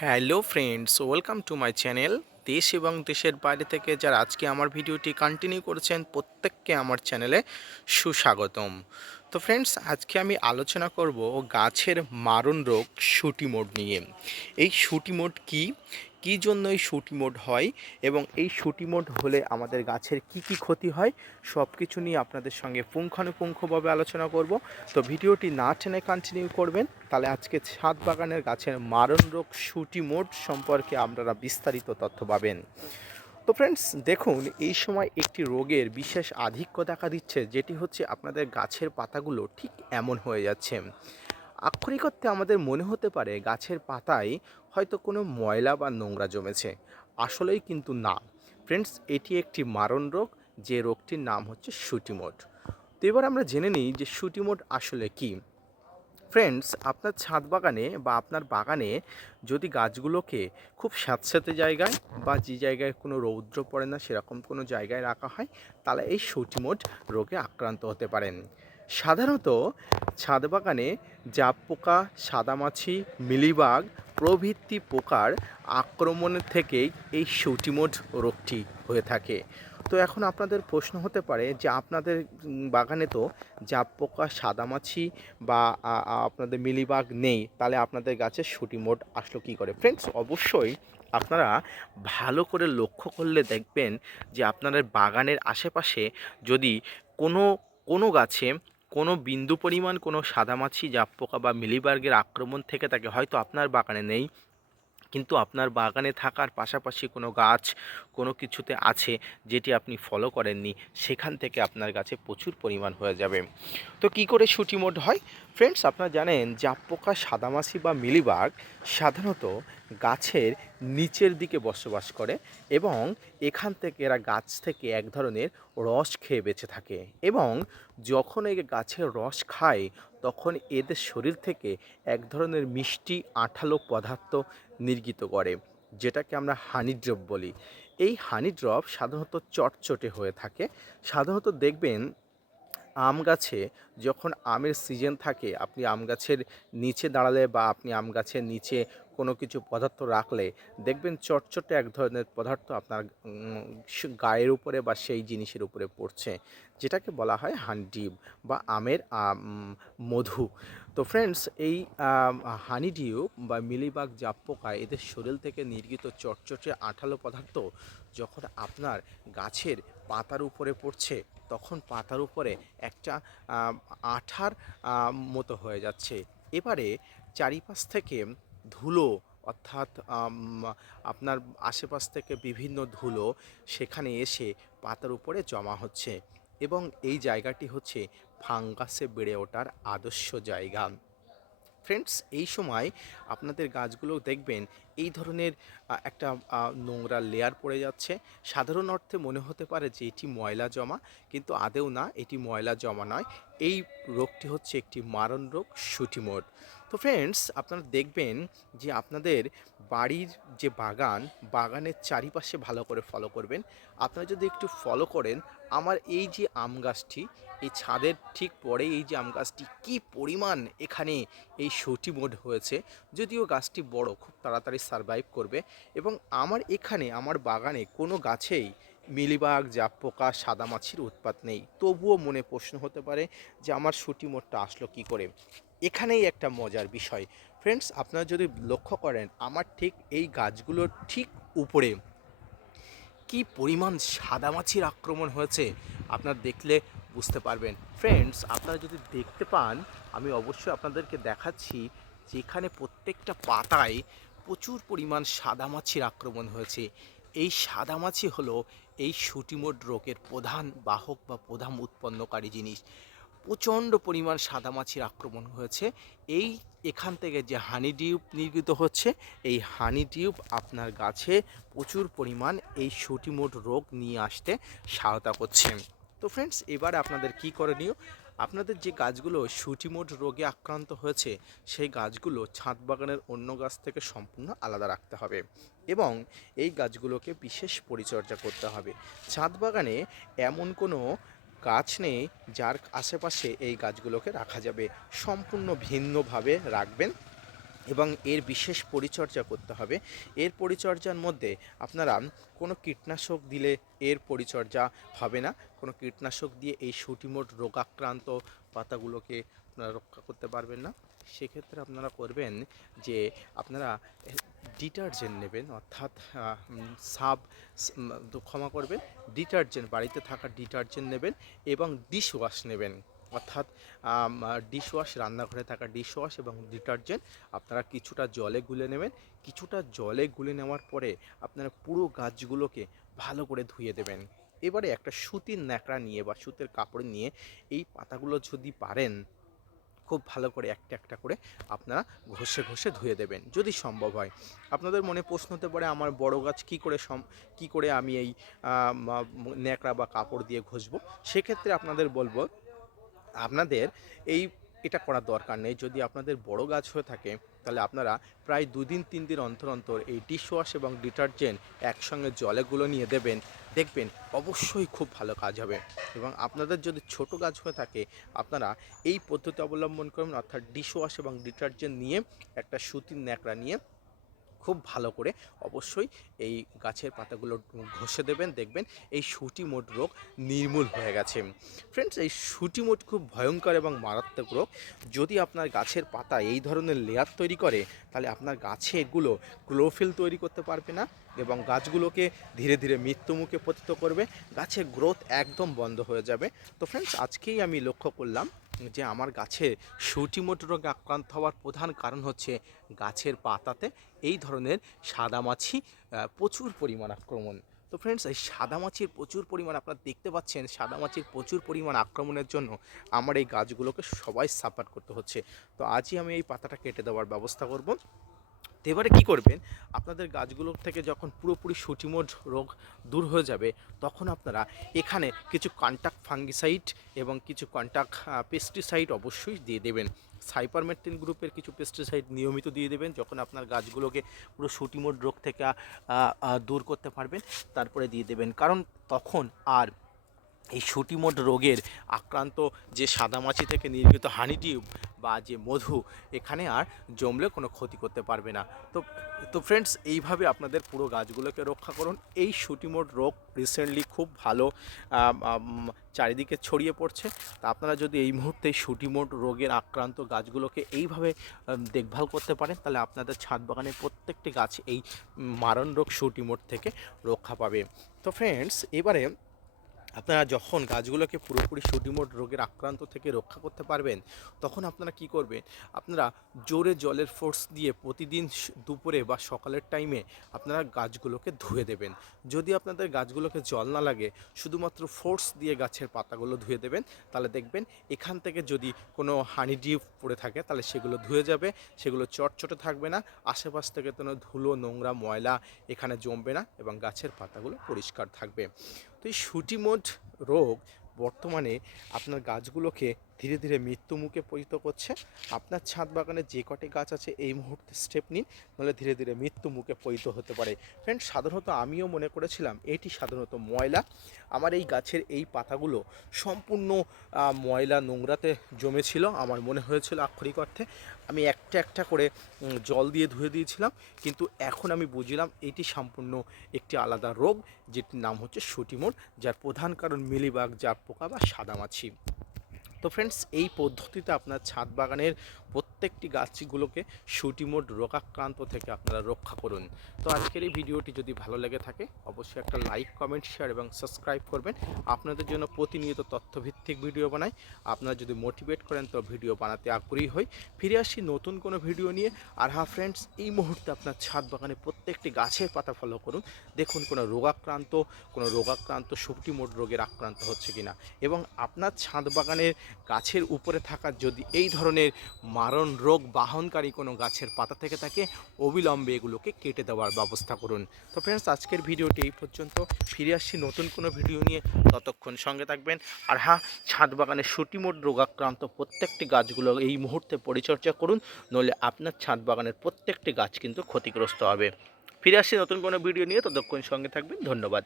Hello friends, welcome to my channel. দেশ এবং দেশের বাইরে থেকে যারা আজকে আমার ভিডিওটি কন্টিনিউ করেছেন প্রত্যেককে আমার চ্যানেলে সুস্বাগতম। তো ফ্রেন্ডস, আজকে আমি আলোচনা করব গাছের মারণ রোগ শুঁটি মোড নিয়ে। এই শুঁটি মোড কী জন্য এই শুঁটি মোড হয় এবং এই শুঁটি মোড হলে আমাদের গাছের কি ক্ষতি হয়, সব কিছু নিয়ে আপনাদের সঙ্গে পুঙ্খানুপুঙ্খভাবে আলোচনা করব। তো ভিডিওটি না টেনে কন্টিনিউ করবেন, তাহলে আজকে ছাদ বাগানের গাছের মারণ রোগ শুঁটি মোড সম্পর্কে আপনারা বিস্তারিত তথ্য পাবেন। তো ফ্রেন্ডস, দেখুন, এই সময় একটি রোগের বিশেষ আধিক্য দেখা দিচ্ছে, যেটি হচ্ছে আপনাদের গাছের পাতাগুলো ঠিক এমন হয়ে যাচ্ছে। আক্ষরিক অর্থে আমাদের মনে হতে পারে গাছের পাতায় হয়তো কোনো ময়লা বা নোংরা জমেছে, আসলেই কিন্তু না। ফ্রেন্ডস, এটি একটি মারণ রোগ, যে রোগটির নাম হচ্ছে শুঁটি মোড। তো এবার আমরা জেনে নিই যে শুঁটি মোড আসলে কী। ফ্রেন্ডস, আপনার ছাদ বাগানে বা আপনার বাগানে যদি গাছগুলোকে খুব স্যাঁতসেঁতে জায়গায় বা যে জায়গায় কোনো রৌদ্র পড়ে না সেরকম কোনো জায়গায় রাখা হয়, তাহলে এই শুঁটিমোড রোগে আক্রান্ত হতে পারেন। সাধারণত ছাদ বাগানে জাপ পোকা, সাদামাছি, মিলিবাগ প্রভৃতি পোকার আক্রমণের থেকেই এই শুঁটিমোড রোগটি হয়ে থাকে। তো এখন আপনাদের প্রশ্ন হতে পারে যে আপনাদের বাগানে তো জাপ পোকা, সাদামাছি বা আপনাদের মিলিবাগ নেই, তাহলে আপনাদের গাছে শুঁটি মোড আসলো কী করে? ফ্রেন্ডস, অবশ্যই আপনারা ভালো করে লক্ষ্য করলে দেখবেন যে আপনাদের বাগানের আশেপাশে যদি কোনো কোনো গাছে কোনো বিন্দু পরিমাণ কোনো সাদামাছি, জাপ পোকা বা মিলিবার্গের আক্রমণ থেকে থাকে, হয়তো আপনার বাগানে নেই, কিন্তু আপনার বাগানে থাকার পাশাপাশি কোনো গাছ কোনো কিছুতে আছে যেটি আপনি ফলো করেননি, সেখান থেকে আপনার গাছে প্রচুর পরিমাণ হয়ে যাবে। তো কী করে শুঁটি মোড হয়? ফ্রেন্ডস, আপনারা জানেন জাপ পোকা, সাদামাছি বা মিলিবাগ সাধারণত গাছের নিচের দিকে বসবাস করে এবং এখান থেকে এরা গাছ থেকে এক ধরনের রস খেয়ে বেঁচে থাকে এবং যখন এই গাছের রস খায় তখন এদের শরীর থেকে এক ধরনের মিষ্টি আঠালো পদার্থ নির্গিত করে, যেটাকে আমরা হানি ড্রপ বলি। এই হানি ড্রপ সাধারণত চটচটে হয়ে থাকে। সাধারণত দেখবেন আম গাছে যখন আমের সিজন থাকে, আপনি আম গাছের নিচে দাঁড়ালে বা আপনি আম গাছের নিচে কোনো কিছু পদার্থ রাখলে দেখবেন চটচটে এক ধরনের পদার্থ আপনার গায়ের উপরে বা সেই জিনিসের উপরে পড়ছে, যেটাকে বলা হয় হানিডিউ বা আমের মধু। তো ফ্রেন্ডস, এই হানিডিউ বা মিলিবাগ, জাপ পোকা এদের শরীর থেকে নির্গিত চটচটে আঠালো পদার্থ যখন আপনার গাছের পাতার উপরে পড়ছে, তখন পাতার উপরে একটা আঠার মতো হয়ে যাচ্ছে। এবারে চারিপাশ থেকে ধুলো, অর্থাৎ আপনার আশেপাশ থেকে বিভিন্ন ধুলো সেখানে এসে পাতার উপরে জমা হচ্ছে এবং এই জায়গাটি হচ্ছে ফাঙ্গাসে বেড়ে ওঠার আদর্শ জায়গা। ফ্রেন্ডস, এই সময় আপনাদের গাছগুলো দেখবেন এই ধরনের একটা নোংরা লেয়ার পড়ে যাচ্ছে। সাধারণ অর্থে মনে হতে পারে যে এটি ময়লা জমা, কিন্তু আদৌ না, এটি ময়লা জমা নয়। এই রোগটি হচ্ছে একটি মারণ রোগ, শুঁটি মোড। তো ফ্রেন্ডস, আপনারা দেখবেন যে আপনাদের বাড়ির যে বাগানের চারিপাশে ভালো করে ফলো করবেন। আপনারা যদি একটু ফলো করেন, আমার এই যে আম গাছটি, এই ছাদের ঠিক পরে এই যে আম গাছটি, কী পরিমাণ এখানে এই শুঁটি মোড হয়েছে। যদিও গাছটি বড়, খুব তাড়াতাড়ি সারভাইভ করবে এবং আমার এখানে আমার বাগানে কোনো গাছেই মিলিবাগ, জাপ পোকা, সাদামাছির উৎপাত নেই। তবুও মনে প্রশ্ন হতে পারে যে আমার শুঁটি মোডটা আসলো কী করে? এখানেই একটা মজার বিষয়। ফ্রেন্ডস, আপনারা যদি লক্ষ্য করেন আমার ঠিক এই গাছগুলোর ঠিক উপরে কি পরিমাণ সাদামাছির আক্রমণ হয়েছে আপনারা দেখলে বুঝতে পারবেন। ফ্রেন্ডস, আপনারা যদি দেখতে পান, আমি অবশ্যই আপনাদেরকে দেখাচ্ছি, যেখানে প্রত্যেকটা পাতায় প্রচুর পরিমাণ সাদামাছির আক্রমণ হয়েছে। এই সাদামাছি হলো এই শুঁটি মোড রোগের প্রধান বাহক বা প্রধান উৎপন্নকারী জিনিস। প্রচণ্ড পরিমাণ সাদামাছির আক্রমণ হয়েছে। এখান থেকে যে হানি ডিউব নির্গত হচ্ছে, এই হানি ডিউব আপনার গাছে প্রচুর পরিমাণ এই শুঁটি মোড রোগ নিয়ে আসতে সহায়তা করছে। তো ফ্রেন্ডস, এবার আপনাদের কি করণীয়? আপনাদের যে গাছগুলো শুঁটি মোড রোগে আক্রান্ত হয়েছে, সেই গাছগুলো ছাদ বাগানের অন্য গাছ থেকে সম্পূর্ণ আলাদা রাখতে হবে এবং এই গাছগুলোকে বিশেষ পরিচর্যা করতে হবে। ছাদ বাগানে এমন কোনো গাছ নেই যার আশেপাশে এই গাছগুলোকে রাখা যাবে। সম্পূর্ণ ভিন্নভাবে রাখবেন এবং এর বিশেষ পরিচর্যা করতে হবে। এর পরিচর্যার মধ্যে আপনারা কোনো কীটনাশক দিলে এর পরিচর্যা হবে না। কোনো কীটনাশক দিয়ে এই শুঁটিমোট রোগাক্রান্ত পাতাগুলোকে আপনারা রক্ষা করতে পারবেন না। সেক্ষেত্রে আপনারা করবেন যে আপনারা ডিটারজেন্ট নেবেন, অর্থাৎ সাব ক্ষমা করবেন, ডিটারজেন্ট, বাড়িতে থাকা ডিটারজেন্ট নেবেন এবং ডিশওয়াশ নেবেন, অর্থাৎ ডিশওয়াশ, রান্নাঘরে থাকা ডিশওয়াশ এবং ডিটারজেন্ট আপনারা কিছুটা জলে গুলে নেবেন। কিছুটা জলে গুলে নেওয়ার পরে আপনারা পুরো গাছগুলোকে ভালো করে ধুয়ে দেবেন। এবারে একটা সুতির ন্যাকড়া নিয়ে বা সুতির কাপড় নিয়ে এই পাতাগুলো যদি পারেন খুব ভালো করে একটা একটা করে আপনারা ঘষে ঘষে ধুয়ে দেবেন যদি সম্ভব হয়। আপনাদের মনে প্রশ্ন হতে পারে আমার বড় গাছ কী করে আমি এই ন্যাকড়া বা কাপড় দিয়ে ঘষবো। সেক্ষেত্রে আপনাদের বলবো আপনাদের এটা করার দরকার নেই। যদি আপনাদের বড় গাছ হয়ে থাকে তাহলে আপনারা প্রায় 2 দিন 3 দিন অন্তর অন্তর এই ডিশওয়াশ এবং ডিটারজেন্ট একসঙ্গে জলে গুলো নিয়ে দেবেন, দেখবেন অবশ্যই খুব ভালো কাজ হবে। এবং আপনাদের যদি ছোট গাছ হয়ে থাকে আপনারা এই পদ্ধতি অবলম্বন করবেন, অর্থাৎ ডিশওয়াশ এবং ডিটারজেন্ট নিয়ে একটা সুতির ন্যাকড়া নিয়ে খুব ভালো করে অবশ্যই এই গাছের পাতাগুলো ঘষে দেবেন, দেখবেন এই শুঁটিমোট রোগ নির্মূল হয়ে গেছে। ফ্রেন্ডস, এই শুঁটিমোট খুব ভয়ঙ্কর এবং মারাত্মক রোগ। যদি আপনার গাছের পাতা এই ধরনের লেয়ার তৈরি করে তাহলে আপনার গাছে এগুলো ক্লোরোফিল তৈরি করতে পারবে না এবং গাছগুলোকে ধীরে ধীরে মৃত্যুমুখে পতিত করবে, গাছের গ্রোথ একদম বন্ধ হয়ে যাবে। তো ফ্রেন্ডস, আজকেই আমি লক্ষ্য করলাম যে আমার গাছে শুঁটিমোট রোগে আক্রান্ত হওয়ার প্রধান কারণ হচ্ছে গাছের পাতাতে এই ধরনের সাদামাছি প্রচুর পরিমাণ আক্রমণ। তো ফ্রেন্ডস, এই সাদামাছির প্রচুর পরিমাণ আপনারা দেখতে পাচ্ছেন, সাদামাছির প্রচুর পরিমাণ আক্রমণের জন্য আমার এই গাছগুলোকে সবাই সাফার করতে হচ্ছে। তো আজই আমি এই পাতাটা কেটে দেওয়ার ব্যবস্থা করব। তো এবারে কী করবেন, আপনাদের গাছগুলোর থেকে যখন পুরোপুরি শুঁটিমোট রোগ দূর হয়ে যাবে তখন আপনারা এখানে কিছু কন্টাক্ট ফাঙ্গিসাইড এবং কিছু কন্টাক্ট পেস্টিসাইড অবশ্যই দিয়ে দেবেন। সাইপারমেথ্রিন গ্রুপের কিছু পেস্টিসাইড নিয়মিত দিয়ে দেবেন যখন আপনার গাছগুলোকে পুরো শুঁটিমোট রোগ থেকে দূর করতে পারবেন, তারপরে দিয়ে দেবেন। কারণ তখন আর এই শুঁটিমোট রোগের আক্রান্ত যে সাদামাছি থেকে নির্গত হানিটিউব বা যে মধু এখানে আর জমলে কোনো ক্ষতি করতে পারবে না। তো তো ফ্রেন্ডস, এইভাবে আপনাদের পুরো গাছগুলোকে রক্ষা করুন। এই শুঁটিমোট রোগ রিসেন্টলি খুব ভালো চারিদিকে ছড়িয়ে পড়ছে। তা আপনারা যদি এই মুহূর্তে শুঁটিমোট রোগের আক্রান্ত গাছগুলোকে এইভাবে দেখভাল করতে পারেন তাহলে আপনাদের ছাদ বাগানের প্রত্যেকটি গাছ এই মারণ রোগ শুঁটিমোট থেকে রক্ষা পাবে। তো ফ্রেন্ডস, এবারে আপনারা যখন গাছগুলোকে পুরোপুরি শুঁটিমোট রোগের আক্রান্ত থেকে রক্ষা করতে পারবেন তখন আপনারা কি করবেন, আপনারা জোরে জলের ফোর্স দিয়ে প্রতিদিন দুপুরে বা সকালের টাইমে আপনারা গাছগুলোকে ধুয়ে দেবেন। যদি আপনাদের গাছগুলোকে জল না লাগে শুধুমাত্র ফোর্স দিয়ে গাছের পাতাগুলো ধুয়ে দেবেন, তাহলে দেখবেন এখান থেকে যদি কোনো হানিডিউ পড়ে থাকে তাহলে সেগুলো ধুয়ে যাবে, সেগুলো চটচটে থাকবে না, আশেপাশ থেকে কোনো ধুলো নোংরা ময়লা এখানে জমবে না এবং গাছের পাতাগুলো পরিষ্কার থাকবে। তো এই শুঁটিমোট রোগ বর্তমানে আপনার গাছগুলোকে ধীরে ধীরে মৃত্যুমুখে পতিত করছে। আপনার ছাদ বাগানে যে কটি গাছ আছে এই মুহূর্তে স্টেপ নিন, নাহলে ধীরে ধীরে মৃত্যুমুখে পতিত হতে পারে। ফ্রেন্ড, সাধারণত আমিও মনে করেছিলাম এটি সাধারণত ময়লা। আমার এই গাছের এই পাতাগুলো সম্পূর্ণ ময়লা নোংরাতে জমেছিল। আমার মনে হয়েছিল আক্ষরিক অর্থে আমি একটা একটা করে জল দিয়ে ধুয়ে দিয়েছিলাম, কিন্তু এখন আমি বুঝলাম এটি সম্পূর্ণ একটি আলাদা রোগ, যেটির নাম হচ্ছে শুঁটিমোট, যার প্রধান কারণ মিলিবাগ, জাপ পোকা বা সাদামাছি। তো ফ্রেন্ডস, এই পদ্ধতিতে আপনার ছাদ বাগানের প্রত্যেকটি গাছগুলোকে শুঁটিমোট রোগাক্রান্ত থেকে আপনারা রক্ষা করুন। তো আজকের এই ভিডিওটি যদি ভালো লেগে থাকে অবশ্যই একটা লাইক, কমেন্ট, শেয়ার এবং সাবস্ক্রাইব করবেন। আপনাদের জন্য প্রতিনিয়ত তথ্যভিত্তিক ভিডিও বানাই। আপনারা যদি মোটিভেট করেন তো ভিডিও বানাতে আগ্রহী হই। ফিরে আসি নতুন কোনো ভিডিও নিয়ে। আর হ্যাঁ ফ্রেন্ডস, এই মুহূর্তে আপনার ছাদ বাগানে প্রত্যেকটি গাছের পাতা ফলো করুন, দেখুন কোনো রোগাক্রান্ত শুঁটিমোট রোগের আক্রান্ত হচ্ছে কিনা। এবং আপনার ছাদ বাগানের গাছের উপরে থাকা যদি এই ধরনের মারণ রোগ বাহনকারী কোনো গাছের পাতা থেকে থাকে অবিলম্বে এগুলোকে কেটে দেওয়ার ব্যবস্থা করুন। তো ফ্রেন্ডস, আজকের ভিডিওটি এই পর্যন্ত। ফিরে আসছি নতুন কোনো ভিডিও নিয়ে, ততক্ষণ সঙ্গে থাকবেন। আর হ্যাঁ, ছাদ বাগানে শুঁটিমোট রোগাক্রান্ত প্রত্যেকটি গাছগুলো এই মুহূর্তে পরিচর্যা করুন, নইলে আপনার ছাদ বাগানের প্রত্যেকটি গাছ কিন্তু ক্ষতিগ্রস্ত হবে। ফিরে আসছি নতুন কোনো ভিডিও নিয়ে, ততক্ষণ সঙ্গে থাকবেন। ধন্যবাদ।